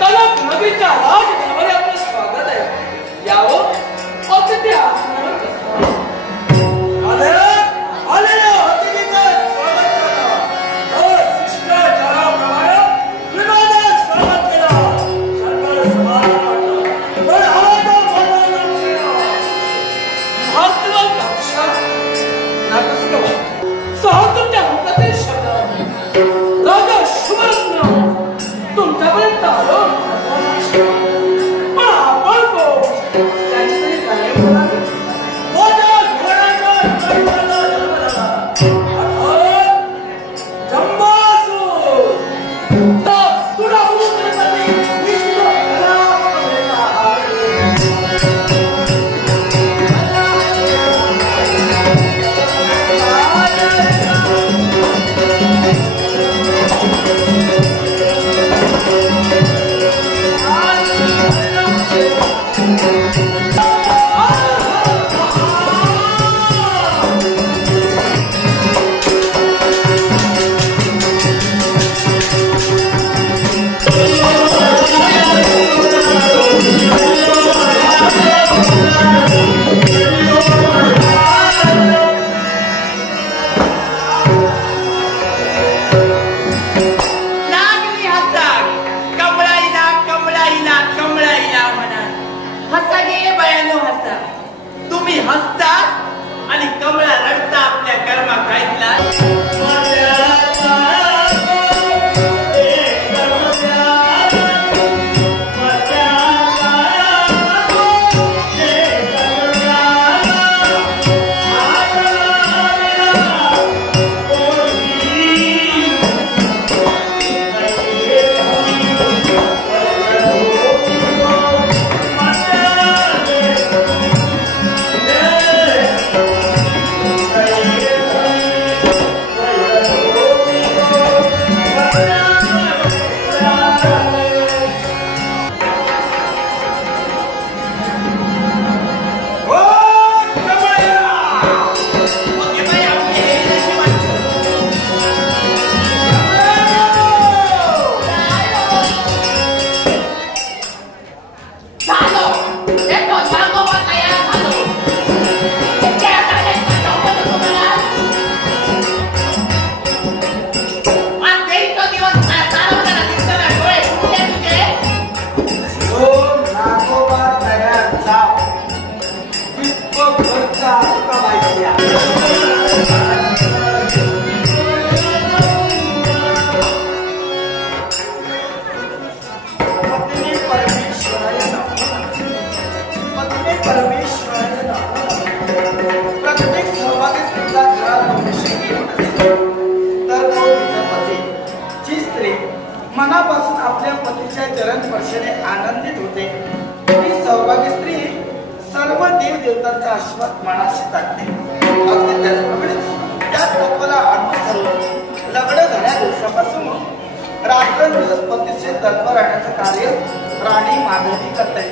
तलक नदीच्या राजदरबारी आपलं स्वागत आहे. यावं अतिथी आसनावर बसावं. आले अतिथीचं स्वागत करा. शिष्टाचाराप्रमाणे विमानात स्वागत केलं. सरकार समान वाटलं. पण महत्वाकांक्षा नागरिक सहतुमच्या मुखातील शब्द राजा शुभरत्न तुमच्यापर्यंत आलो. पण आपण कोण त्याची तरी जाणीव करावी. माझ्या घराण्याचा जन्माला जन्म झाला अर्थात जंबासूर. तुला करण्यासाठी मी सुद्धा मनापासून आपल्या पतीच्या चरण स्पर्शाने आनंदित होते. ही सौभाग्य स्त्री सर्व देव देवतांचा आशीर्वाद मनाशी टाकते. अगदी त्याचप्रमाणे त्या तत्वाला अनुसरून लग्न झाल्या दिवसापासून रात्रंदिवस पतीचे तत्पर राहण्याचं कार्य राणी माधवी करते.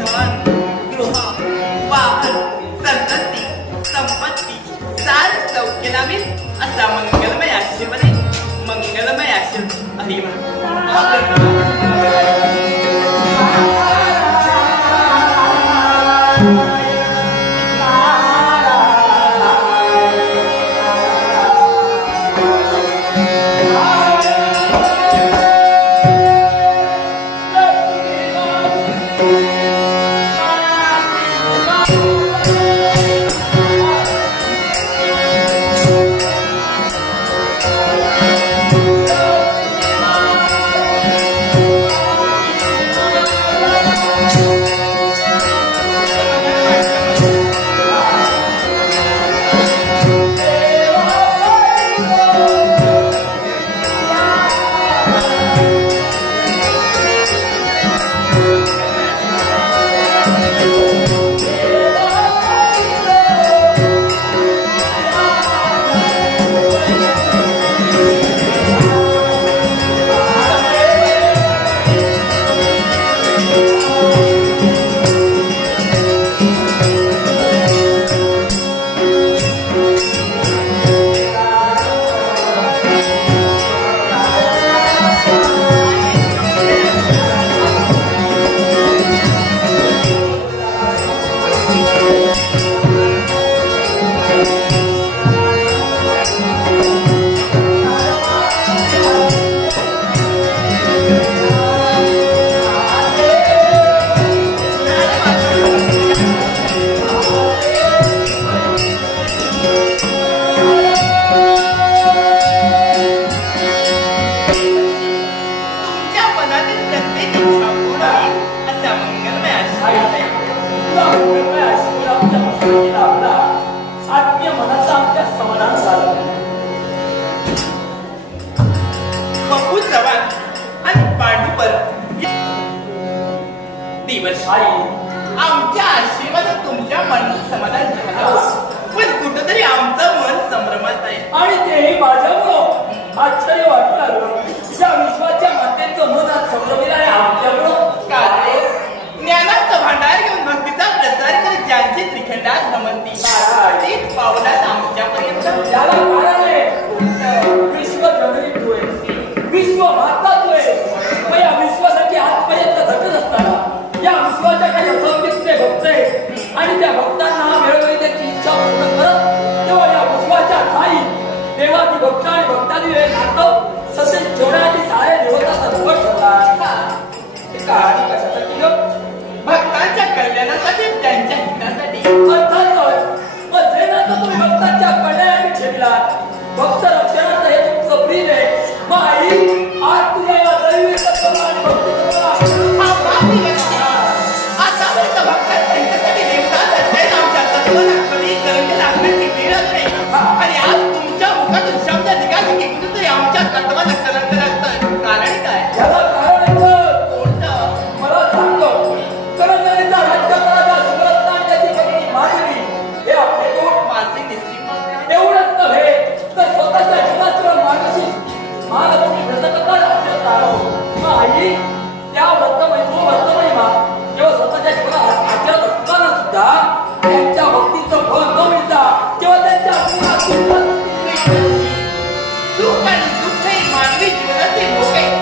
धन, गृह, वाहन, संतती, संपत्ती, सार शक्य लाभेल असा मंगलमय आशीर्वाद आहे. मंगलमय आशीर्वाद हरी आमच्या आशीर्वादात तुमच्या मनात समाधान झालं, पण कुठंतरी आमचं मन संभ्रमात आहे. आणि तेही माझ्यामुळं आश्चर्य वाटलं या विश्वाच्या मातेचं मन आज संभ्रमित आहे आमच्यामुळं. कारण ज्ञानाचं भांडार घेऊन भक्तीचा प्रसार करत ज्यांची त्रिखंडात भ्रमंती तीच पावलात आमच्यापर्यंत. त्याला कारण आहे विश्व जननी तू आहे, विश्व माता तू आहे. मग या विश्वासाठी आजपर्यंत झटत असताना या विश्वाच्या काही असंख्य भक्त आहेत आणि त्या भक्तांना वेळोवेळी त्याची इच्छा पूर्ण करत तेव्हा या विश्वाच्या ठाई देवाची भक्त आणि भक्तांनी वेळ नातं सध्या जेवणाची साऱ्या देवताचा निवड ठरला. कहाणी कशासाठी भक्तांच्या कल्याणासाठी त्यांच्या हितासाठी. अर्थातच मग जे नातं तुम्ही भक्तांच्या कल्याणासाठी ठेवला, भक्त रक्षणाचं हे तुमचं प्रिय आहे. मग आई आज तुझ्या या दैवी तत्वाला आणि भक्ती आणि आज तुमच्या मुखातून शब्द निघाले की कुठेतरी आमच्या तत्वाला कलंक लागतं. कारण काय? याला कारण कोणतं मला सांगतो. करंजनीचा राज्यकाराचा सुरत्ना आणि त्याची पत्नी माधुरी हे आपले दोन माझे निश्चित एवढंच नव्हे तर स्वतःच्या जीवाचं मानसी महालक्ष्मी व्रतकथा आचरत आहोत. आई त्या व्रतमहिमा जेव्हा स्वतःच्या जीवनात आचरत असताना सुद्धा त्यांच्या भक्तीचं फळ न मिळता किंवा त्यांच्या सुख आणि दुःख हे मानवी जीवनाचे भोग आहेत.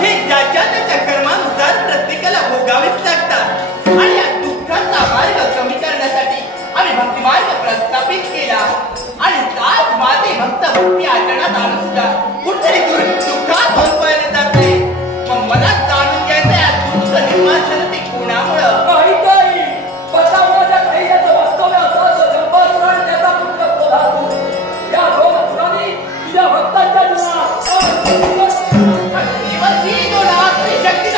हे ज्याच्या त्याच्या कर्मानुसार प्रत्येकाला भोगावेच लागतात. आणि या दुःखाचा मार्ग कमी करण्यासाठी आम्ही भक्ती मार्ग प्रस्थापित केला. आणि आज माझे भक्त भक्ती आचरणात आणून सुद्धा कुठेतरी दुःखात होऊन जात नाही. मग मला जाणून घ्यायचं या दुःख निर्माण झालं ते कोणामुळं? शक्ती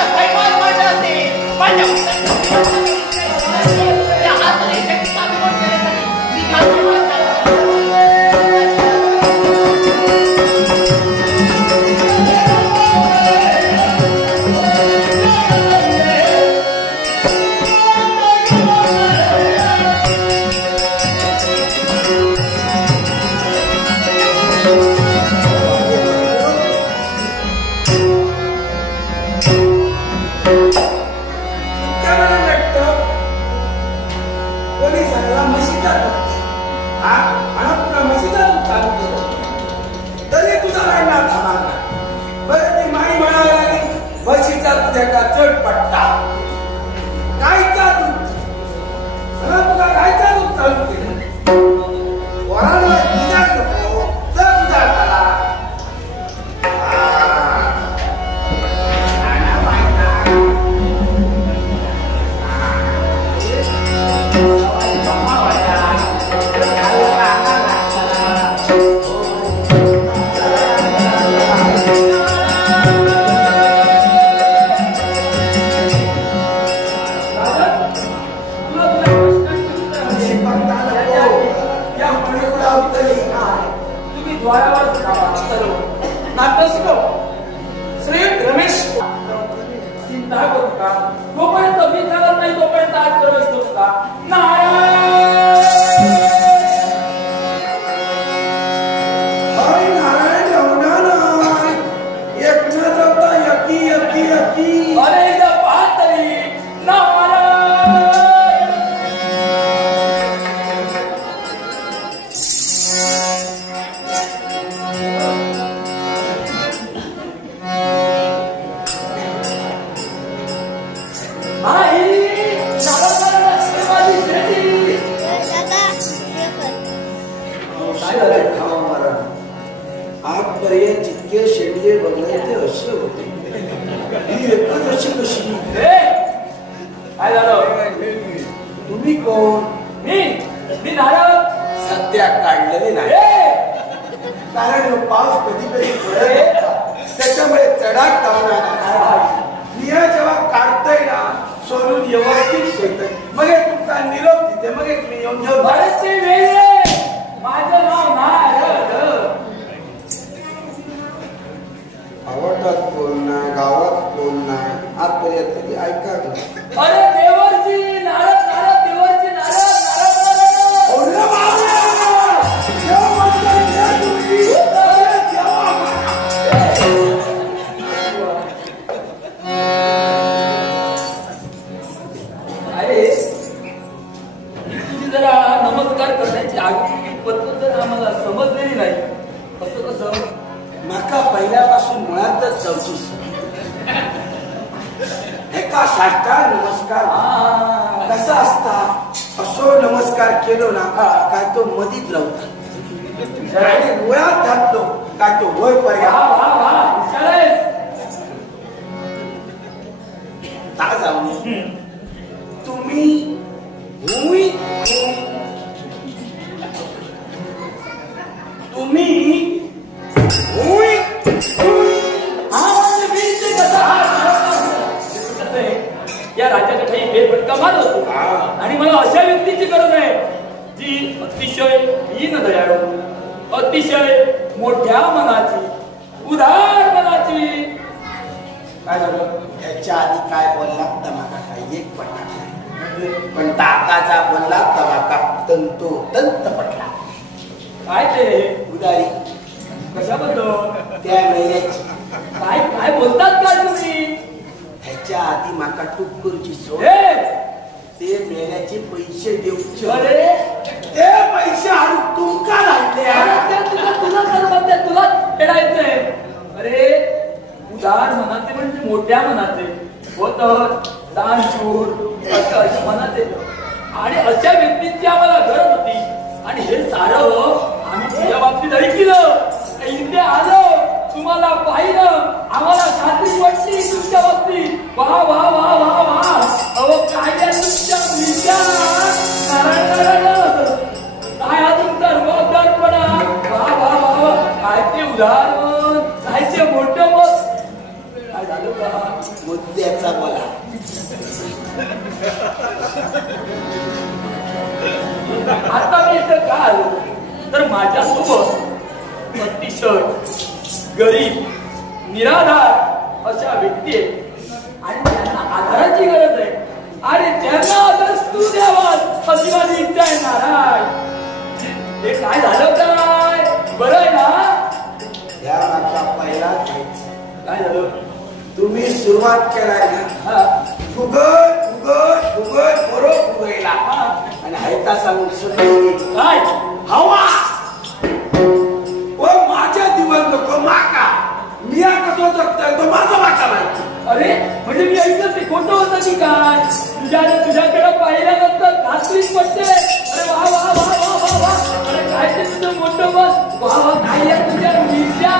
म्हशीचा तुझ्या चढ पट्टा गायचा दूध तुला गायचा दूध चालू केलं वराला निघाल नको तर तुझा आला श्री रमेश चिंता करू का तोपर्यंत मी चालत नाही तोपर्यंत आज प्रवेश करू का नारायण एक न जाता यकी यकी यकी अरे पाहत तरी नारायण आजपर्यंत जितके शेंडगे बघले ते असे होते ही एकच अशी कशी काय झालं तुम्ही कोण मी नारळ सध्या काढलेले नाही कारण पाऊस कधी कधी पडत त्याच्यामुळे चढाक धावणार मी जेव्हा काढतोय ना सोडून व्यवस्थित ठेवतोय मग तुमचा निरोप देते मग मी येऊन घेऊन बरेचसे वेळ माझं नाव नारळ आवडतात कोण नाही गावात कोण नाही आजपर्यंत कधी ऐका अरे देवरची नारळ नारळ देवरची नारळ अरे तुझी जरा नमस्कार करण्याची आगळी पद्धत जर आम्हाला समजलेली नाही असं कसं माका पहिल्यापासून मुळातच चौचीस एका साष्टांग नमस्कार कसा असता असो नमस्कार केलो ना काय तो मधीत राहतो आणि मुळात घातलो काय तो वर पर्याय जाऊ तुम्ही तुम्ही या राज्याच्या काही फेरफटका मारत होतो आणि मला अशा व्यक्तीची गरज आहे जी अतिशय दीनदयाळू अतिशय मोठ्या मनाची उदार मनाची काय झालं याच्या आधी काय बोलला तमाका काही एक पटला नाही पण ताकाचा बोलला तमाका तंतोतंत पटला काय ते उदारी कशाबद्दल त्या महिन्याची काय काय बोलतात काय तुम्ही ह्याच्या आधी माका टुक्करची सोड ते मेल्याचे पैसे देऊ अरे ते पैसे आणून तुमका लागले तुला फेडायचंय अरे उदार मनाचे म्हणजे मोठ्या मनाचे होत दानशूर अशा मनाचे आणि अशा व्यक्तींची आम्हाला गरज होती आणि हे सारं आम्ही तुझ्या बाबतीत ऐकलं इथे आलो तुम्हाला पाहिलं आम्हाला खात्री वाटली तुमच्या बाबतीत वा वा वा वा वा अहो काय तुमच्या काय हा तुमचा रुबाबदारपणा वा वा वा वा काय ते उदाहरण काय ते मोठं मत काय झालं का मुद्द्याचा बोला आता मी इथं का आलो तर माझ्यासोबत अतिशय गरीब निराधार अशा व्यक्ती आहेत आणि त्यांना आधाराची गरज आहे आणि त्यांना आधार तू द्यावास अशी माझी इच्छा आहे नारायण हे काय झालं काय बरं आहे ना या माझा पहिला काय झालं तुम्ही सुरुवात केलाय ना फुगत फुगत फुगत बरोबर फुगायला आणि हायता सांगून सुद्धा काय हवा व माझ्या दिवस नको माका मिया कसं जगताय तो माझा माका माहिती अरे बाबा काय तुझ्या मिशा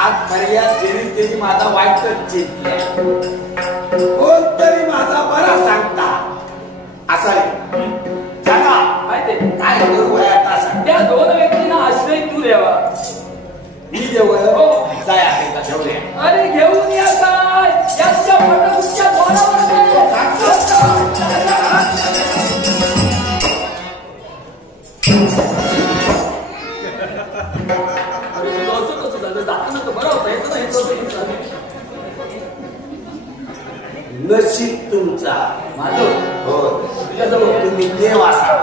आज मर्याद जेरी तेरी माझा वाईटच चितलाय कोणतरी माझा बरा सांगता असा सांगा काय ते काय करू आता सांग त्या दोन व्यक्तींना आश्रय तू द्यावा मी देऊ हो. जाय आहे का ठेवले अरे घेऊन या काय यांच्या फटाफटच्या बोलावर नशीब तुमचा माझं हो तुझ्याजवळ तुम्ही देव असा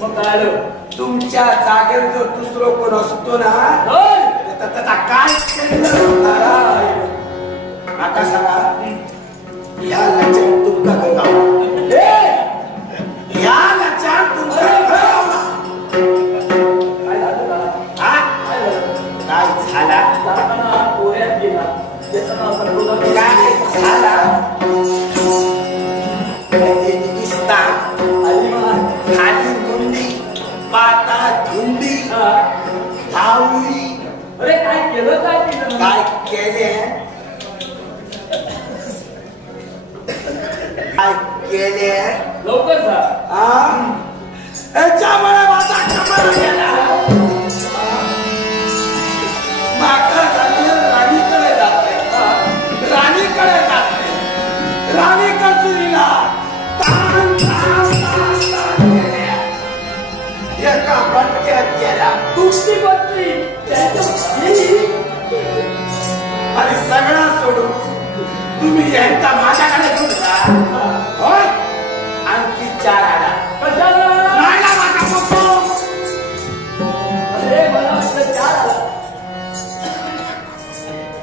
मग काय आलं तुमच्या जागेवर जर दुसरं कोण असतो ना होय. तर त्याचा काय नका सांगा या लक्षात तुमचा गाव या लक्षात तुमचा काय झालं का? काय झाला जाताना कोऱ्यात गेला त्याचं नाव संबोधन काय झाला दिसता खाली गुंडी पाता धुंडी धावली अरे काय केलं काय केलं काय केले काय केले लवकर जा याच्यामुळे माझा कमर गेला माका सांगितलं राणीकडे जाते राणीकडे जाते राणी कचुरीला एका पटक्यात गेला तुमची पत्नी आणि सगळा सोडून तुम्ही यांचा माझ्याकडे घेऊन होय आणखी 4 आला कशाला राहिला माझा कुटुंब अरे मला वाटलं 4 आला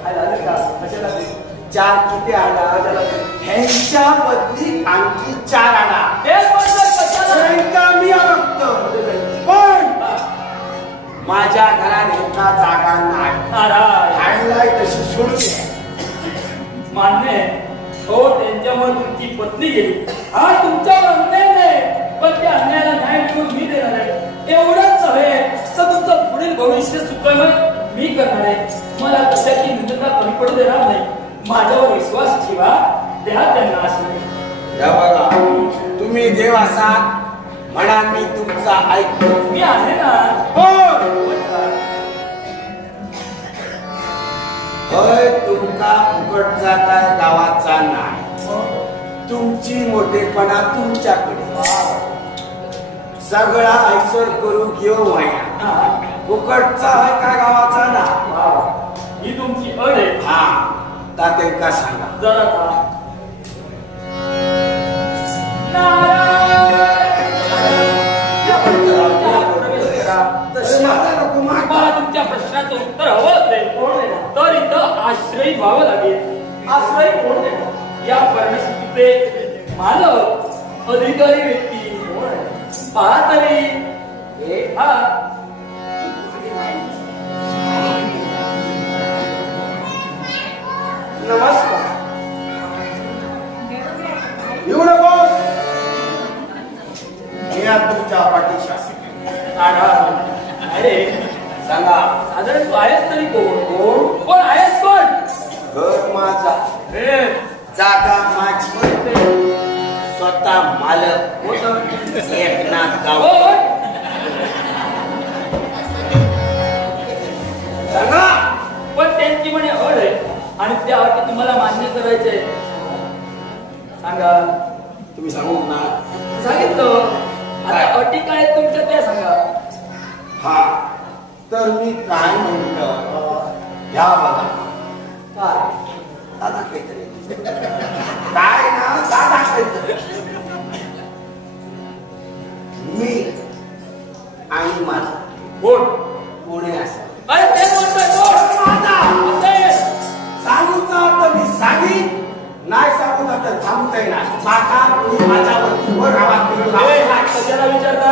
काय झालं का कशाला ते 4 किती आला ह्यांच्या बदली आणखी 4 आला तेच म्हणलं कशाला ह्यांचा मी बघतो पण माझ्या घरात ह्यांना जागा नाही नाराय आणलाय तशी सोडून द्या. मान्य आहे. हो त्यांच्यामुळे तुमची पत्नी गेली हा तुमच्यावर अन्याय नाही पण त्या अन्यायाला न्याय मिळवून मी देणार आहे एवढंच नव्हे तर तुमचं पुढील भविष्य सुखमय मी करणार आहे मला कशाची निंदा कमी पडू देणार नाही माझ्यावर विश्वास ठेवा द्या त्यांना आश्रय या बघा तुम्ही देव असाल म्हणा मी तुमचा ऐकतो मी आहे ना हो होय तुमका फुकटचा काय गावाचा नाही तुमची मोठेपणा तुमच्याकडे सगळा ऐसर करू घेऊ व्हायना फुकटचा आहे का गावाचा ना ही तुमची अड आहे हा तात्यांका सांगा जरा का मला तुमच्या प्रश्नाचं उत्तर हवं असेल तर इथं आश्रयी व्हावं लागेल आश्रय कोण देणार या परिस्थितीचे मालक अधिकारी व्यक्ती पहा तरी हा नमस्कार येऊ नकोस मी आज तुमच्या पाठीशी असेल. अरे सांगा साधारण तू आहेस तरी कोण आहेस कोण घर माझा जागा माझी स्वतः मालक एकनाथ गाव सांगा पण त्यांची म्हणे अड आहे आणि त्या अटी तुम्हाला मान्य करायचे सांगा तुम्ही सांगू ना सांगितलं आता अटी काय आहेत तुमच्या त्या सांगा हा तर मी काय म्हणतो ह्या बघा काय दादा काहीतरी काय ना दादा काहीतरी मी आणि माझा कोण पुणे असेल अरे ते म्हणतोय कोण माझा असेल सांगूचा तर मी सांगीन नाही सांगूचा तर थांबतय ना माका मी माझ्यावरती वर आवाज करून कशाला विचारता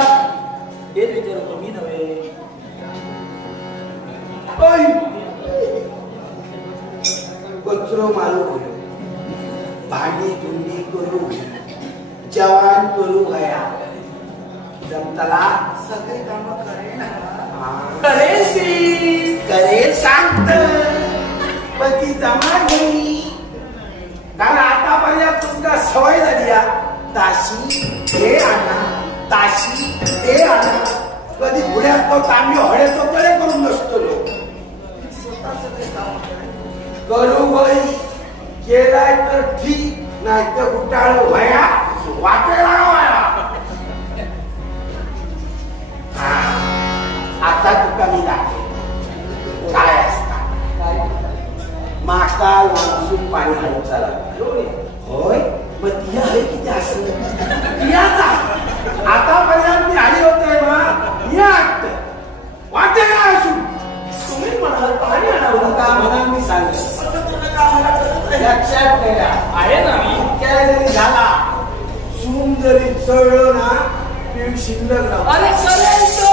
हेच विचारतो मी नव्हे कचरो मारू भांडी धुंडी करू जवान करू गया जमताला सगळे काम ती जमा नाही. कारण आतापर्यंत तुमका सवय झाली ताशी हे आणा ताशी ते आणा. कधी पुण्यात तो तांबी हळेतो तळे करून नसतो लोक स्वतः सगळे काम करू बाई. केलाय तर ठीक नाही तर उठाळ व्हाया वाटेला व्हाया. आता तुका मी दाखव काय असता. माका मान्सून पाणी हळूचा होय मग तिया आहे किती असं तियाचा. आतापर्यंत मी आली होते ना वाटे काय असू तुम्ही म्हणाल पाणी आणवलं का म्हणा मी सांगितलं लक्षात ठेवा आहे ना मी काय जरी झाला सूम जरी चढलो ना पीठ शिल्लक राहतो. अरे करायचो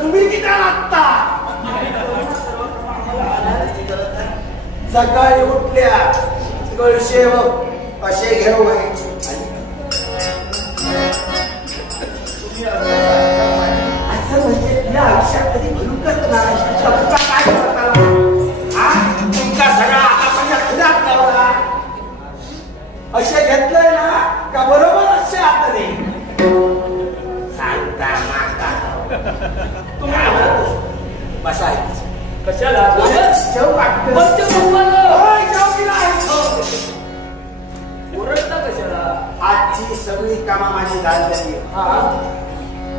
तुम्ही किती लागता. सकाळी उठल्या कळशे असे घेऊ असं म्हणजे या आयुष्यात कधी भरूकच नाही. काय करता तुमचा सगळा आतापर्यंत लावला असे घेतलंय ना का बरोबर असे आता रे सांगता माता तुम्ही बसा कशाला जेव ओरडता कशाला. आजची सगळी कामा माझी झाली.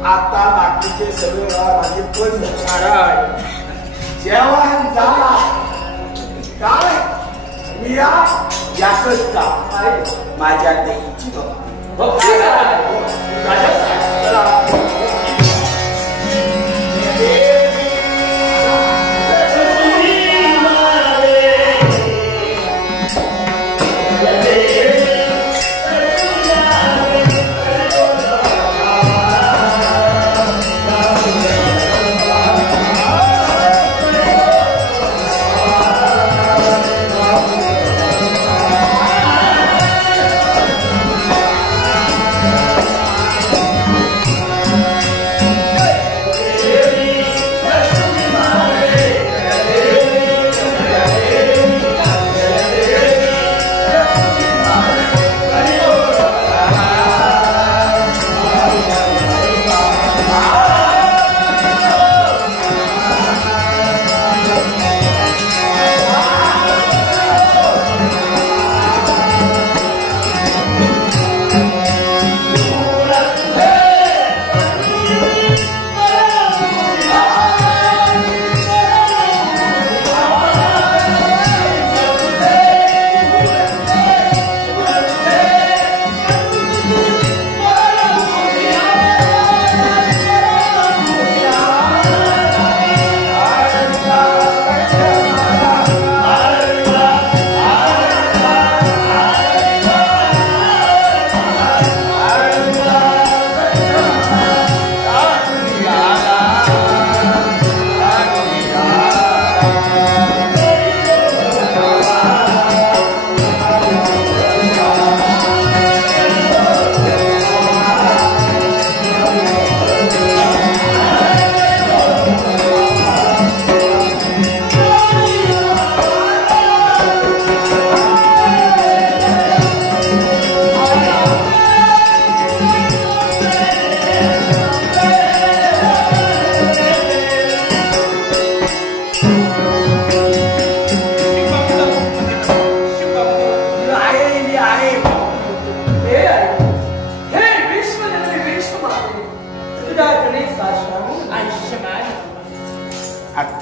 आता बाकीचे सगळे माझे पण जेवण झाला काय मी याकच का माझ्या देवीची भक्ती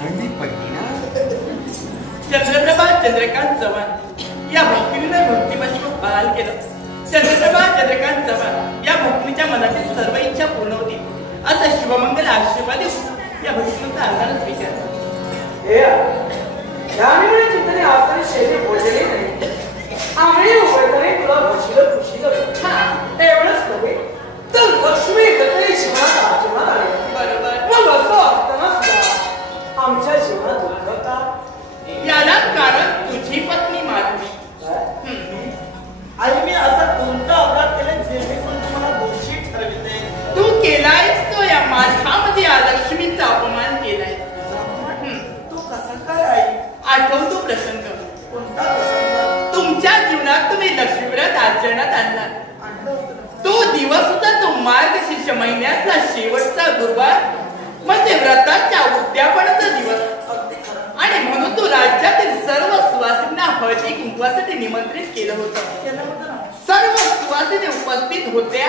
थंडी पडली ना. चंद्रप्रभा चंद्रकांत चव्हाण या भक्तीने भक्तिमत्व बहाल केलं. चंद्रप्रभा चंद्रकांत चव्हाण या भक्तीच्या मनातील सर्व इच्छा पूर्ण होतील असं शिवमंगल आशीर्वाद या भक्तिमंत अंगानेच विचारलं. चिंतने आजतरी शैली बोललेली नाही. आम्ही उभयतरी तुला खुशील खुशील एवढंच नव्हे तर लक्ष्मी एकत्र जीवनात आचरणात आले. बरोबर. मग असं असताना सुद्धा आमच्या जीवनात दुःखता याला कारण तुझी पत्नी माधवी. आणि मी असा कोणता अपराध केला जेणेकरून तुम्हाला दोषी ठरविते. तू केलायस तो या माझ्यामध्ये या लक्ष्मीचा दिवस होता तो मार्गशीर्ष महिन्यातला शेवटचा गुरुवार, म्हणजे व्रताच्या उद्यापनाचा दिवस. आणि म्हणून तो राज्यातील सर्व सुवासिनींना हळदी कुंकवासाठी निमंत्रित केलं होतं. सर्व सुवासिनी उपस्थित होत्या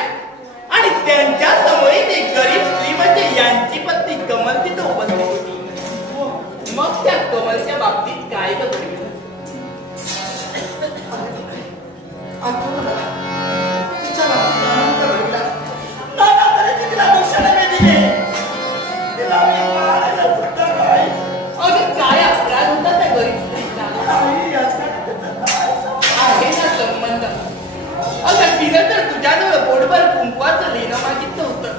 आणि त्यांच्या समोर एक गरीब स्त्री म्हणजे यांची पत्नी कमल तिथं उपस्थित होती. मग त्या कमलच्या बाबतीत काय घडलं? काय अपराध होता त्या गरीब स्त्रीचा? आहे ना संबंध? अगं तिनं तर तुझ्याजवळ बोटभर कुंकवाचं लिहिणं मागितलं होतं.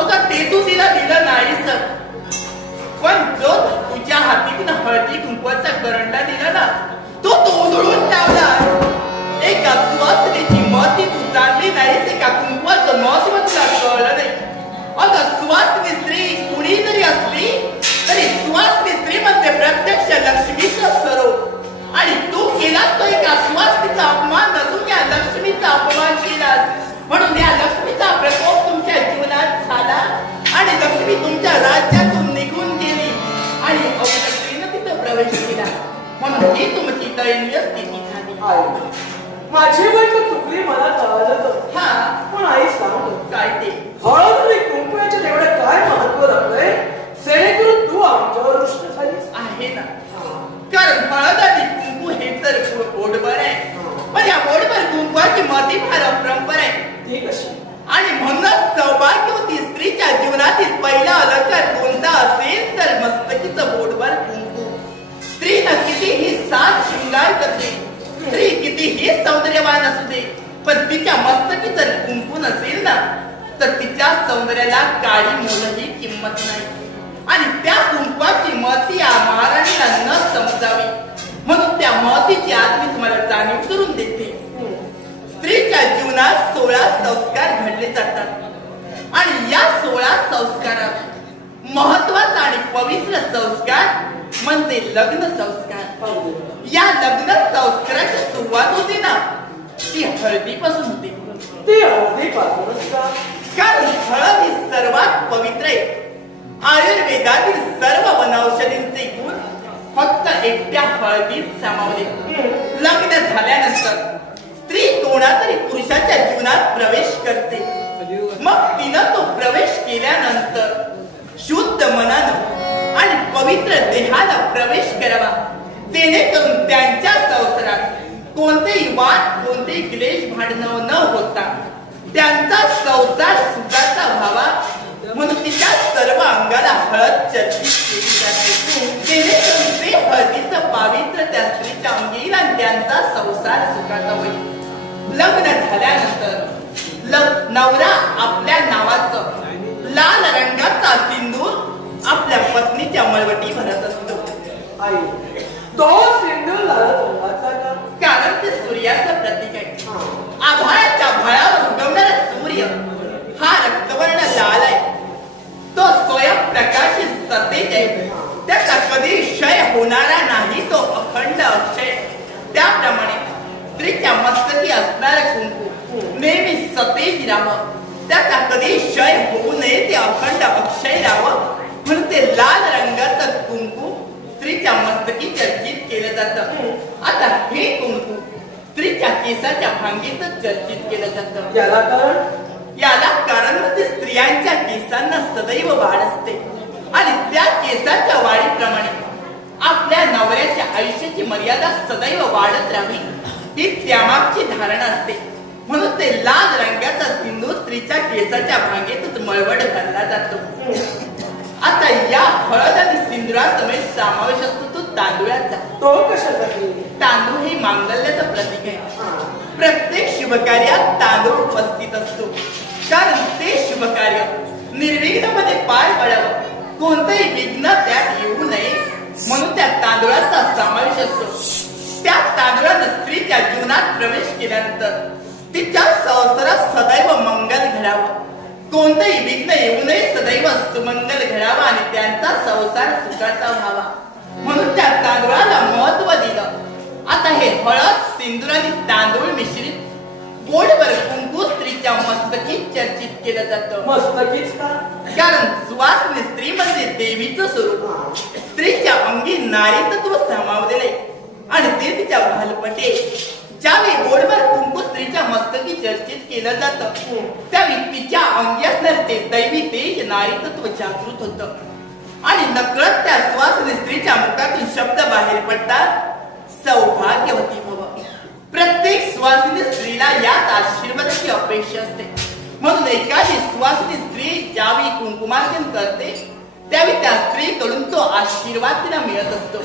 अगं ते तू तिला दिलं नाहीस. पण जो तुझ्या हातीतनं हळदी कुंकवाचा करंडा दिला ना, तो उधळून लावला. एका सुवासिनीची महती तू जाणली नाहीस, एका कुंकवाचं महत्व तुला कळलं नाही. अगं सुवासिनी स्त्री कुणी जरी असली तरी सुवासिनी स्त्री म्हणजे प्रत्यक्ष लक्ष्मीचं स्वरूप. आणि तू केलास तो एका सुवासिनीचा अपमान नसून या लक्ष्मीचा अपमान केलास. म्हणून या लक्ष्मीचा प्रकोप तुमच्या जीवनात झाला आणि लक्ष्मी तुमच्या राज्यातून निघून गेली आणि अवलक्ष्मीनं तिथं प्रवेश केला. म्हणून ही तुमची दयनीय स्थिती झाली. माझी बायको चुकली, मला कळलं. हा, पण आई सांग काय ते? हळद आणि कुंकवाच्या तेवढं काय महत्व लागलंय, जेणेकरून तू आमच्यावर रुष्ट झालीस? आहे ना, कारण हळद आणि कुंकू हे तर बोटभर आहे, पण या बोटभर कुंकवाची महती फार अपरंपर आहे. ती कशी? आणि म्हणूनच सौभाग्यवती स्त्रीच्या जीवनातील पहिला अलंकार कोणता असेल तर मस्तकीचं बोटभर कुंकू. स्त्रीनं कितीही साज शृंगार करते, स्त्री कितीही सौंदर्यवान असू दे, पण तिच्या मस्तकी जर कुंकू नसेल ना तर तिच्या सौंदर्याला काळी मोलही किंमत नाही. आणि त्या कुंकवाची महती या महाराणीला न समजावी म्हणून त्या महतीची आज मी तुम्हाला जाणीव करून देते. स्त्रीच्या जीवनात 16 संस्कार घडले जातात आणि या 16 संस्कारात महत्वाचा आणि पवित्र संस्कार म्हणजे लग्न संस्कार. या लग्न संस्काराची सुरुवात होती ना, ती हळदीपासून होते. ती हळदीपासूनच का? कारण हळद ही सर्वात पवित्र आहे. आयुर्वेदातील सर्व वनौषधींचे गुण फक्त एकट्या हळदीत सामावले. लग्न झाल्यानंतर स्त्री कोणातरी पुरुषाच्या जीवनात प्रवेश करते. मग तिनं तो प्रवेश केल्यानंतर शुद्ध मनानं आणि पवित्र देहाला प्रवेश करावा, जेणेकरून त्यांच्या संसारात कोणतेही वाद, कोणतेही क्लेश भांडण न होता त्यांचा संसार सुखाचा व्हावा. म्हणून तिच्या सर्व अंगाला हळद चर्चित केली जाते, जेणेकरून ते हळदीचं पावित्र्य त्या स्त्रीच्या अंगी येईल आणि त्यांचा संसार सुखाचा होईल. लग्न झाल्यानंतर नवरा आपल्या नावाचं लाल रंगाचा सिंदूर आपल्या पत्नीच्या मळवटी भरत असतो. आई, तो सिंदूर लाल रंगाचा का? कारण ते सूर्याचं प्रतीक आहे. आभाळाच्या भाळावर उगवणारा सूर्य हा रक्तवर्ण लाल आहे. तो स्वयंप्रकाशित सतेज आहे. त्याचा कधी क्षय होणारा नाही, तो अखंड अक्षय. त्याप्रमाणे स्त्रीच्या मस्तकी असणारं कुंकू नेहमी सतेज राहावं, त्याचा कधी क्षय होऊ नये, ते अखंड अक्षय राहावं म्हणून ते लाल रंगाचं कुंकू स्त्रीच्या मस्तकी चर्चित केलं जातं. आता हे कुंकू स्त्रीच्या केसाच्या भांगीतच चर्चित केलं जातं. याला कारण म्हणजे स्त्रियांच्या केसांना सदैव वाढ असते आणि त्या केसाच्या वाढीप्रमाणे आपल्या नवऱ्याच्या आयुष्याची मर्यादा सदैव वाढत राहावी, ही त्यामागची धारणा असते. म्हणून ते लाल रंगाचा सिंदूर स्त्रीच्या केसाच्या भांगेतच मळवट घातला जातो. आता या हळद आणि सिंदुरासमोर समावेश असतो तो तांदूळाचा. तो कशासाठी? तांदूळ हे मांगल्याचं प्रतीक आहे. प्रत्येक शुभकार्यात तांदूळ उपस्थित असतो, कारण ते शुभकार्य निर्विघ्नपणे पार पडावं, कोणतेही विघ्न त्यात येऊ नये म्हणून त्या तांदूळाचा समावेश असतो. त्या तांदूळानं स्त्रीच्या जीवनात प्रवेश केल्यानंतर तिच्या संसारात सदैव मंगल घडावं, कोणतेही विघ्न येऊ नये, सदैव सुमंगल घडावा आणि त्यांचा संसार सुखाचा व्हावा म्हणून त्या तांदूळाला महत्व दिलं. आता हे हळद, सिंदूर आणि तांदूळ मिश्रित बोटभर कुंकू स्त्रीच्या मस्तकी केलं जातं. मस्तकीच का? कारण सुवासिनी स्त्री म्हणजे देवीचं स्वरूप. स्त्रीच्या अंगी नारी तत्व सामावलेले आणि ते तिच्या भालपटे. ज्यावेळी गोडभर कुंकू स्त्रीच्या मस्तकी चर्चित केलं जातं त्यावेळी तिच्या अंगी असणारे ते दैवी तेज नारी तत्व जागृत होतं आणि नकळत त्या सुवासिनी स्त्रीच्या मुखातून शब्द बाहेर पडतात, सौभाग्यवती भव. प्रत्येक सुवासिनी स्त्रीला याच आशीर्वादाची अपेक्षा असते. म्हणून एखादी सुवासिनी स्त्री ज्यावेळी कुंकुमार्चन करते त्यावेळी त्या स्त्रीकडून तो आशीर्वाद तिला मिळत असतो.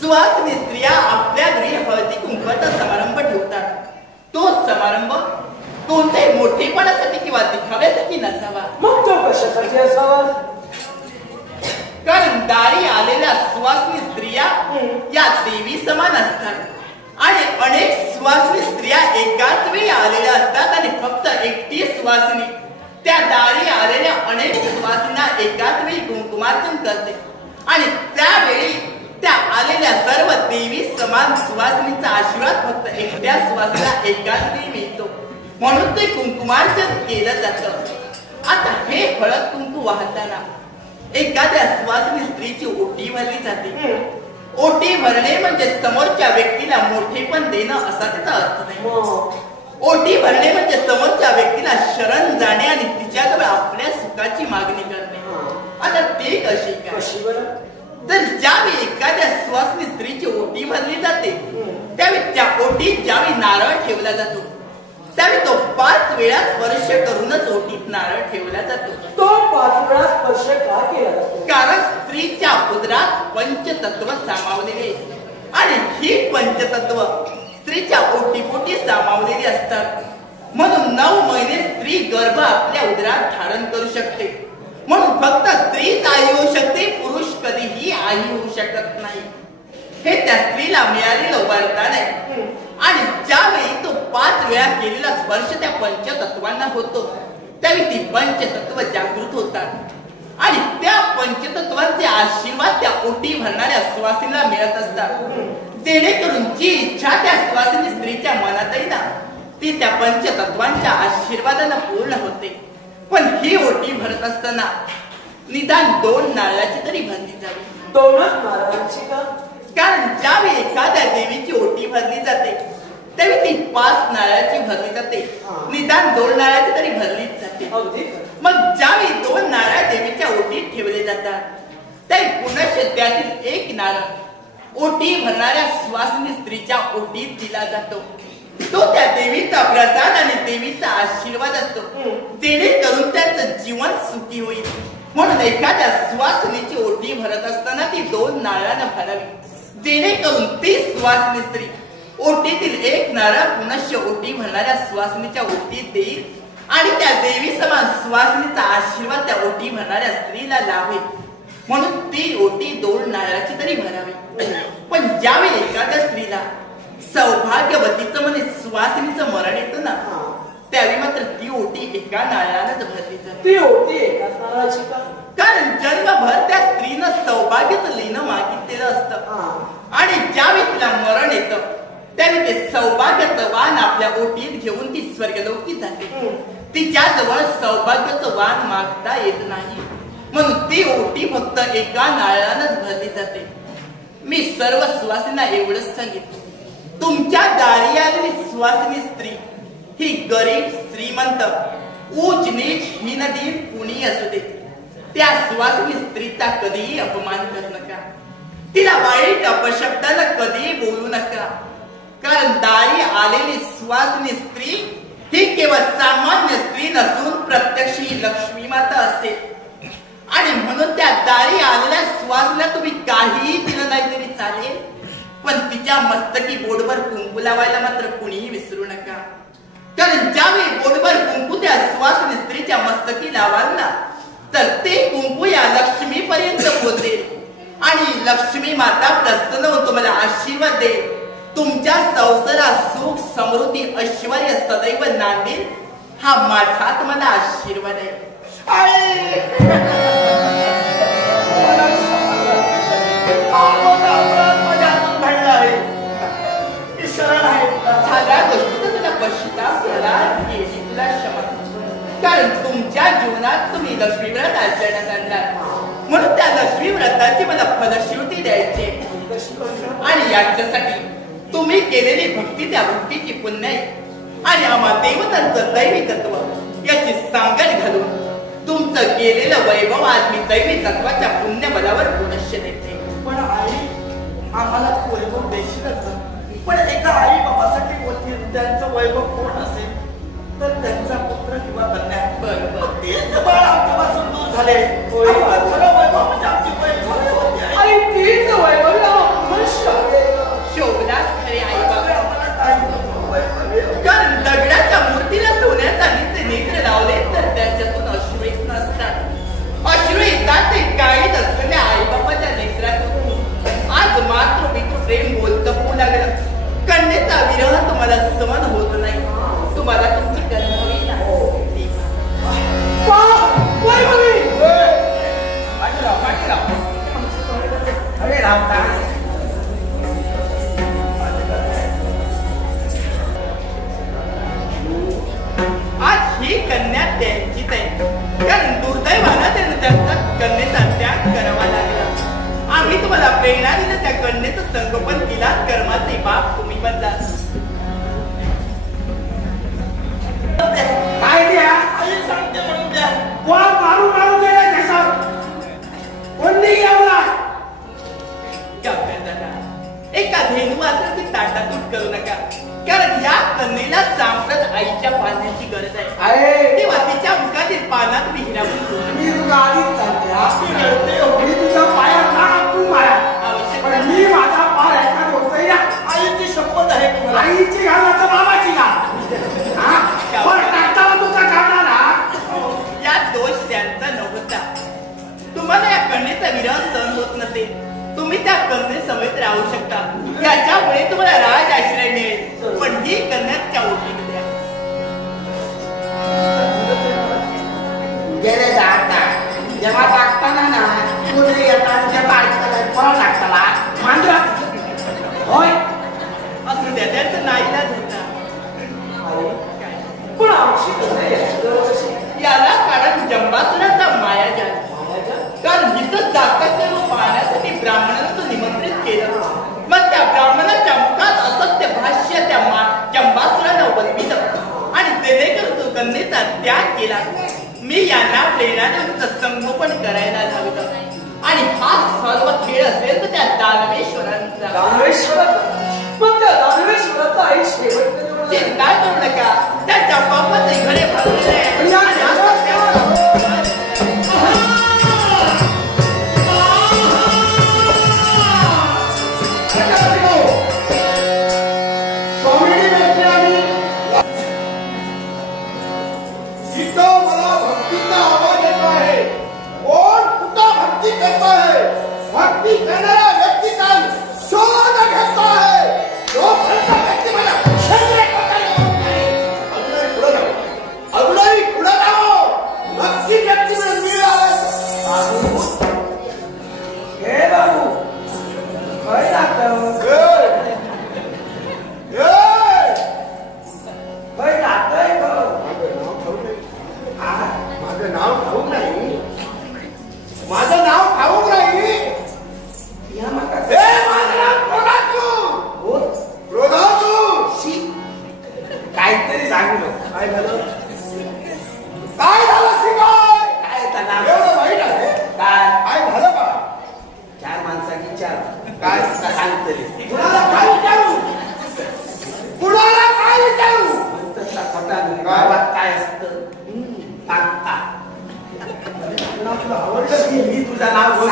सुवासिनी स्त्रिया आपल्या घरी हळदी कुंकवाचा समारंभ ठेवतात. तो समारंभ कोणत्याही मोठेपणासाठी किंवा दिखाव्यासाठी नसावा. मग तो कशासाठी असावा? कारण दारी आलेल्या सुवासिनी स्त्रिया या देवी समान असतात आणि अनेक सुवासिनी स्त्रिया एकाच वेळी आलेल्या असतात आणि फक्त एकटी सुवासिनी त्या दारी आलेल्या अनेक सुवासिनींना एकाच वेळी कुंकुमार्चन करते आणि त्यावेळी त्या आलेल्या सर्व देवी समान सुवासिनीचा आशीर्वाद फक्त एकट्या सुवासिनीला एकाच वेळी मिळतो. म्हणून ते कुंकुमार्चन केलं जातं. आता हे हळद कुंकू वाहताना एखाद्या सुवासिनी स्त्रीची ओटी भरली जाते. ओटी भरणे म्हणजे समोरच्या व्यक्तीला मोठेपण देणं असा त्याचा अर्थ नाही. ओटी भरणे म्हणजे समोरच्या व्यक्तीला शरण जाणे आणि तिच्याजवळ आपल्या सुखाची मागणी करणे. आता ते कशी काय? तर ज्यावेळी एखाद्या सुवासिनी स्त्रीची ओटी भरली जाते त्यावेळी त्या ओटीत ज्यावेळी नारळ ठेवला जातो त्यावेळी तो 5 वेळा स्पर्श करूनच ओटीत नारळ ठेवला जातो. तो 5 वेळा स्पर्श का केला जातो? कारण स्त्रीच्या उदरात पंचतत्व सामावलेले आणि ही पंचतत्व स्त्रीच्या ओटीपोटी सामावलेली असतात. म्हणून 9 महिने स्त्री गर्भ आपल्या उदरात धारण करू शकते. म्हणून फक्त स्त्रीच आई होऊ शकते, पुरुष कधीही आई होऊ शकत नाही. हे त्या स्त्रीला मिळालेलं वरदान आहे. आणि ज्यावेळी तो 5 वेळा केलेला स्पर्श त्या पंचतत्वांना होतो त्यावेळी ती पंचतत्व जागृत होतात आणि त्या पंचतत्वांचे आशीर्वाद त्या ओटी भरणाऱ्या सुवासिनीला मिळत असतात. जेणेकरून जी इच्छा त्या सुवासिनी स्त्रीच्या मनात आहे ना ती त्या पंचतत्वांच्या आशीर्वादाने पूर्ण होते. पण ही ओटी भरत असताना निदान 2 नारळाची तरी भरली जावी. 2च नारळांची का? कारण ज्यावेळी एखाद्या देवीची ओटी भरली जाते त्यावेळी ती 5 नारळाची भरली जाते. निदान 2 नारळाची तरी भरलीच जाते. मग ज्यावेळी 2 नारळ देवीच्या ओटीत ठेवले जातात त्यावेळी पुनश्च त्यातील 1 नारळ ओटी भरणाऱ्या सुवासिनी स्त्रीच्या ओटीत दिला जातो. तो त्या देवीचा प्रसाद आणि देवीचा आशीर्वाद असतो जेणेकरून त्याचं जीवन सुखी होईल. म्हणून एखाद्या सुवासिनीची ओटी भरत असताना ती 2 नारळानं भरावी जेणेकरून ती सुवासिनी स्त्री ओटीतील 1 नारळ पुनश्च ओटी भरणाऱ्या सुवासिनीच्या ओटीत देईल आणि त्या देवी समान सुवासिनीचा आशीर्वाद त्या ओटी भरणाऱ्या स्त्रीला लाभेल. म्हणून ती ओटी 2 नारळाची तरी भरावी. पण ज्यावेळी एखाद्या स्त्रीला सौभाग्यवतीचं म्हणजे सुवासिनीचं मरण येतं ना त्यावेळी मात्र ती ओटी एका नारळानंच भरली जाते. ती ओटी एकाच नारळाची का? कारण जन्मभर त्या स्त्रीनं सौभाग्याचं लिहिणं मागितलेलं असतं आणि ज्यावेळी तिला मरण येतं त्यावेळी ते सौभाग्याचं वाण आपल्या ओटीत घेऊन ती स्वर्गलोकी जाते. तिच्याजवळ सौभाग्याचं वाण मागता येत नाही. म्हणून ती ओटी फक्त एका नारळानंच भरली जाते. मी सर्व सुवासिनींना एवढंच सांगितलं, तुमच्या दारी आलेली सुवासिनी स्त्री ही गरीब श्रीमंत उच्च नीच हीनदीन कुणी असू दे त्या सुवासिनी स्त्रीचा कधीही अपमान करू नका. तिला वाईट अपशब्दानं कधीही बोलू नका. कारण दारी आलेली सुवासिनी स्त्री ही केवळ सामान्य स्त्री नसून प्रत्यक्ष ही लक्ष्मी माता असते आणि म्हणून त्या दारी आलेल्या सुवासिनीला तुम्ही काहीही दिलं नाही तरी चालेल, पण तिच्या मस्तकी बोटभर कुंकू लावायला मात्र कुणीही विसरू नका. कारण ज्यावेळी बोटभर कुंकू त्या सुवासिनी स्त्रीच्या मस्तकी लावाल ना तर ते कुंकू या लक्ष्मी पर्यंत पोहोचेल आणि लक्ष्मी माता प्रसन्न होऊन तुम्हाला आशीर्वाद देईल. तुमच्या संसारात सुख समृद्धी ऐश्वर्य सदैव नांदेल हा माझा तुम्हाला आशीर्वाद आहे. सगळ्या गोष्टीचा तुला पश्चाताप झाला याची तुला क्षमा. कारण तुमच्या जीवनात तुम्ही लक्ष्मी व्रत आचरणात आणला, म्हणून त्या लक्ष्मी व्रताची मला फलश्रुती द्यायची आणि याच्यासाठी तुम्ही केलेली भक्ती, त्या भक्तीची पुण्य आणि आम्हा देवतांचं दैवी तत्व याची सांगड घालून तुमचं केलेलं वैभव आज मी दैवी तत्वाच्या पुण्यबलावर पुनश्य देते. पण आई आम्हाला वैभव देशीलच, पण एका आई बाबासाठी त्यांचं वैभव कोण असेल तर त्यांचा पुत्र किंवा कन्या. बरोबर, तेच बाळ आमच्यापासून दूर झाले. खरं वैभव म्हणजे आमची वैभवती आहे. आणि तीच वैभवला शोभला खरे आई बाबा. कारण दगडाच्या मूर्तीला सोन्याचा नेत्र लावले तर त्याच्यातून अश्रू येत नसतात. अश्रू येतात ते काळीत असलेल्या आई बाबाच्या नेत्रातून. आज मात्र पितृ प्रेम बोलतं होऊ लागलं. कन्येचा विरह तुम्हाला सहन होत नाही. तुम्हाला तुमची कन्या होईल. अरे रामता, आज ही कन्या त्यांचीच आहे. कारण दुर्दैवानं त्यांचा कन्येचा त्याग करावा लागला. आम्ही तुम्हाला प्रेरणा दिलं, त्या कन्येचं संगोपन केला. कर्माचे बाप तुम्ही बनला. काय द्या आई सांगते म्हणून द्या. वा मारू मारू गेला कसा कोणी येवला एका धेनू असेल ती ताटातूट करू नका. कारण या कन्येला सांप्रत आईच्या पाण्याची गरज आहे. तेव्हा तिच्या मुखातील पाना तुम्ही हिरावून घेऊ नका. मी तुला आधीच सांगते, मी तुझा पाया ना तू माया, पण मी माझा पाय ऐका होतोय ना. आईची शपथ आहे. आईची घाल तर बाबाची घाल. पण टाकताना तुझा घालणार ना. या दोष त्यांचा नव्हता. तुम्हाला या कन्येचा विरह सहन होत नसेल, तुम्ही त्या कन्ये समेत राहू शकता. त्याच्यामुळे तुम्हाला राज आश्रय मिळेल. पण ही कन्याच्या ओळखी द्या. गेले जातात जेव्हा टाकताना ना कुठे येतात त्या बायकाला फळ टाकताना मांजरा होय असू द्या, त्यांचं नाईलाज होता. पण आमची याला कारण जंबासुराचा मायाजाल. कारण जिथं जातात पाहण्यासाठी ब्राह्मणाला तो निमंत्रित केलं. मग त्या ब्राह्मणाच्या मुखात असत्य भाष्य त्या जंबासुरानं वल्पिलं आणि जेणेकरून तो कन्येचा त्याग केला. मी यांना प्रेरणा देऊन संगोपन करायला लावलं. आणि हा सर्व खेळ असेल तर त्या दानवेश्वरांचा. मग त्या दानवेश्वराचा आई शेवट चिंता करू नका. त्याच्या बापाचे घरे भरलेले भक्ती करणारा व्यक्ती का शोध घेतो आहे. जो व्यक्ती मला अगोदरी पुढे जाओ. भक्ती व्यक्ती म्हणून मी हे बाबू काय जातं काय जातंय. माझं नाव ठाऊक नाही. माझं नाव ठाऊक नाही. काहीतरी सांगलं. काय झालं? काय झालं शिकाय? काय एवढं वाईट आहे. काय झालं बा? चार माणसाची चार काय सांगतले. कुणाला काय विचारू? कुणाला काय विचारू? गावात काय असतं? मी तुझं नाव मी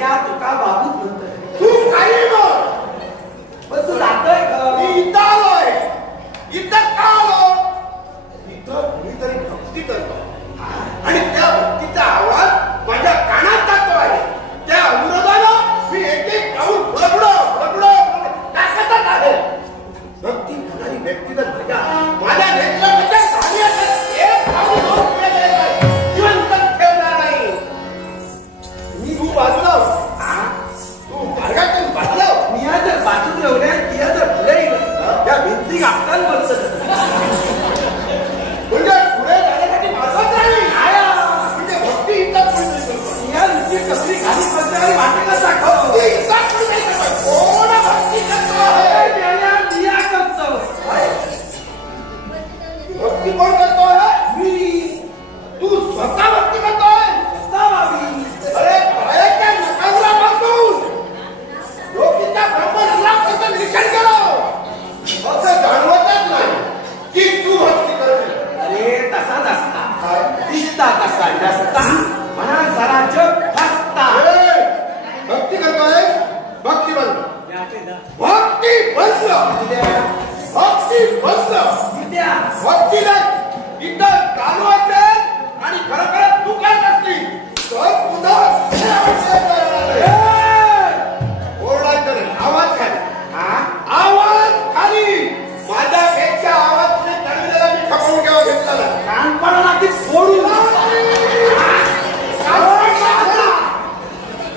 या तुका बाबूच म्हणतोय. तू काही बोल. पण तू जातोय मी इथं आलोय. इथं का आलो? इथं कुणीतरी भक्ती करतो आणि त्या भक्तीचा आवाज माझ्या कानात जातो आहे. त्या अनुरोधानं मी एक एक पाऊल पुढं टाकतच आहे. भक्ती करणारी व्यक्ती जर माझ्या नेत्रामध्ये झाली असेल एक पाऊल जिवंत ठेवणार नाही. भक्ती कोण करतोय? मी. तू स्वतः भक्ती करतोय? अरे बाहेरच्या नकारापासून लोकीच्या ब्रह्मरला कसं निरीक्षण केलं असं जाणवतच नाही की तू भक्ती करते. अरे तसा नसता दिसता तसा नसता म्हणा जरा जग फसता. भक्ती करतोय भक्ती बंद भक्ती बंद भक्ती बंद भक्तीला इतर चालू असेल आणि खरोखर तू काय असती तर तुझा ओरडायचं नाही. आवाज खाली आवाज खाली. माझ्यापेक्षा आवाज चढविलेला मी खपवून घ्यावा घेतला ना कानपणाला ती फोडू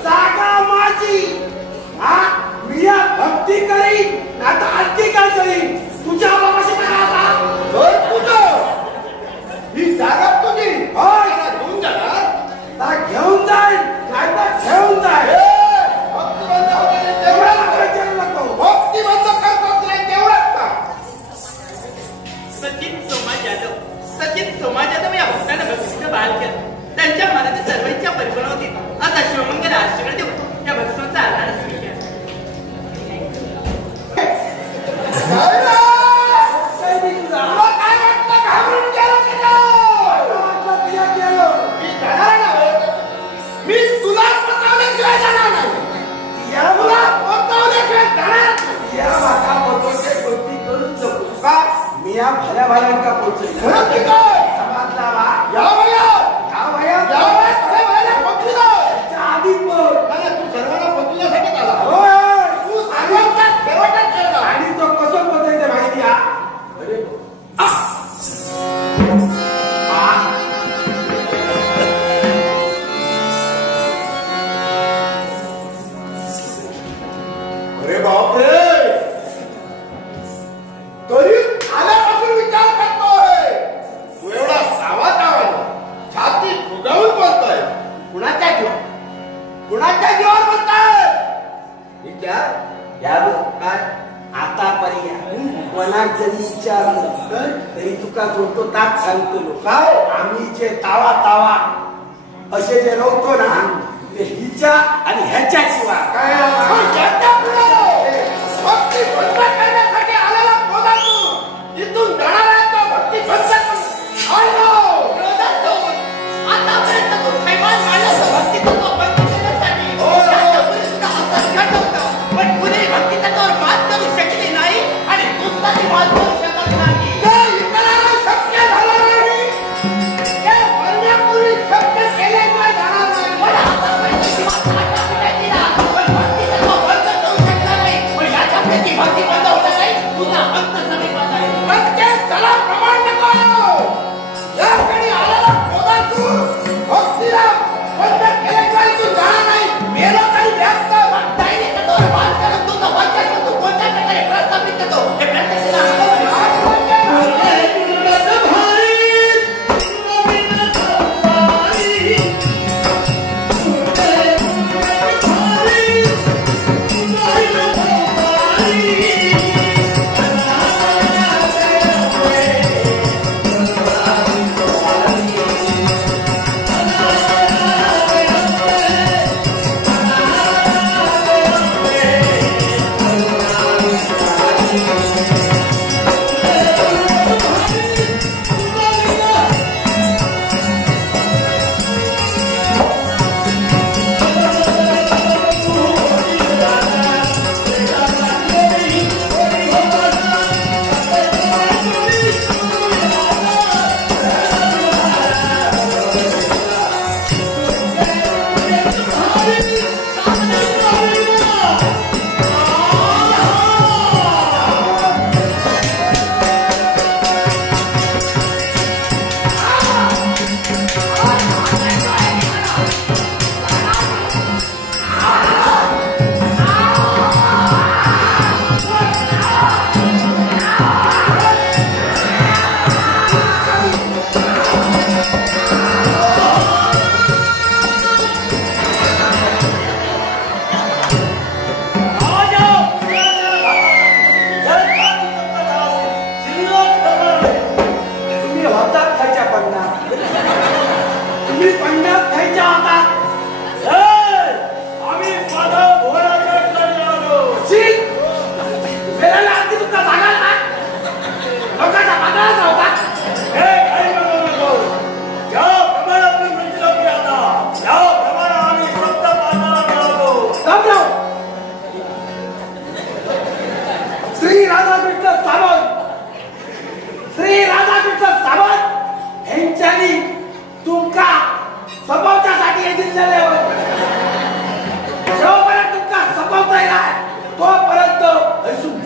जागा माझी. मी या भक्ती करीन आता आरती काय करीन तुझ्या बाबाशी काय आता घर तुझं ही जागा तुझी घेऊन जाणार ना घेऊन जाईल नाही तर घेऊन जाईल. भक्ती बंद होते तेवढा भक्ती बंद करतो तेवढाच का. सचिन सोमा यादव या भक्तांना भक्तीचं बहाल केलं. त्यांच्या मनात सर्व इच्छा परिपूर्ण होती. आता शिवमंगल आश्चर्य देऊ या भक्तांचा आधार स्वीकार. काय वाटतं घाबरून गेलो की मी जाणार नाही. मी तुला पचवल्याशिवाय जाणार नाही. तुला पचवल्याशिवाय जाणार या माका पोचवचे गोष्टी करूच नको का. मी या भल्या भल्यांका पोचली खरं की काय समाजला वा या भैया या भया या भैया भैया पचली त्याच्या आधी पण नाही तू सर्वांना पचवण्यासाठी आला. होय. तू सर्वांचा शेवटच केला. आणि तो कसं पोचायचं माहिती आहे. अरे अरे बापरे तरी आल्यापासून विचार करतोय. तू एवढा सावध छाती फुगावून बोलतोय. कुणाच्या जीवावर बोलतोय. विचार काय आतापर्यंत कोणाक जरी विचारलं तरी तुका जोडतो ताक सांगतो काय आम्ही जे तावा असे जे रोवतो ना ते हिच्या आणि ह्याच्या शिवाय काय भक्ती बंद करण्यासाठी आलेला क्रोधा तू इथून जाणार आहे तो भक्ती बंद आतापर्यंत तू थैमान मांडलं भक्ती तत्व बंद करण्यासाठी. पण कुणी भक्ती तत्वावर मात करू शकली नाही आणि नुसता ती मात करू शकत नाही. शक्य झालं नाही. हे मरण्यापूर्वी शक्य केल्याशिवाय जाणार नाही. पण आतापर्यंत किंवा पण भक्ती तत्व बंद करू शकला नाही. पण याच्या प्रती भक्ती बंद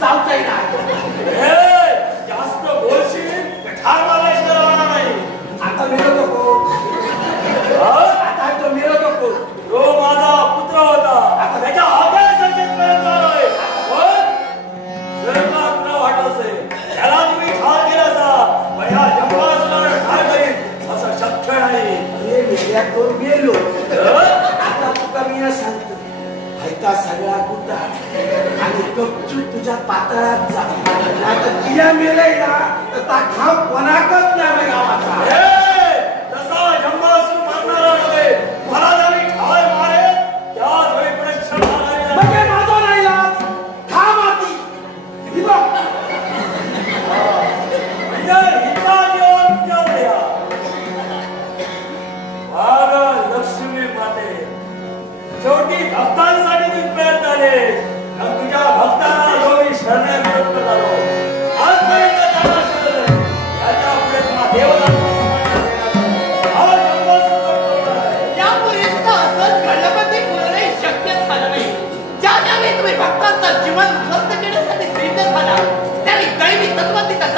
चालतंय ना. जास्त बोलशील ठार मारायचं राहणार नाही. आता मिळवतो कोण? आता तो मिळवतो कोण? तो माझा पुत्र होता. आता त्याच्या आदेश पर्यंत आलोय. तुला वाटत असेल त्याला तुम्ही ठार केला असा पण या जंगलात ठार करीन असं शक्य नाही. तो गेलो आता तुका मी सांगतो हैता सगळा कुठा आणि गपचूप तुझ्या पातळात जा. आता तिला मेलय ना तर ता खाव कोणाकच नाही गावाचा. तसा जंगलासून मारणारा नव्हे मला जरी ठार मारे त्याच वेळी परीक्षण म्हणजे माझा नाही लाज खा माती. लक्ष्मी माते शेवटी भक्तांसाठी तुम्ही प्रयत्न आले तुझ्या भक्तांना दोन्ही शरणे प्रयत्न झालो. आजपर्यंत त्याला शरण याच्या पुढे तुला देवदान यापूर्वीच असंच घडलं पण ते कुणालाही शक्य झालं नाही. ज्या ज्यावेळी तुम्ही भक्तांचा जीवन उद्ध्वस्त करण्यासाठी सिद्ध झाला त्यावेळी दैवी तत्व तिथं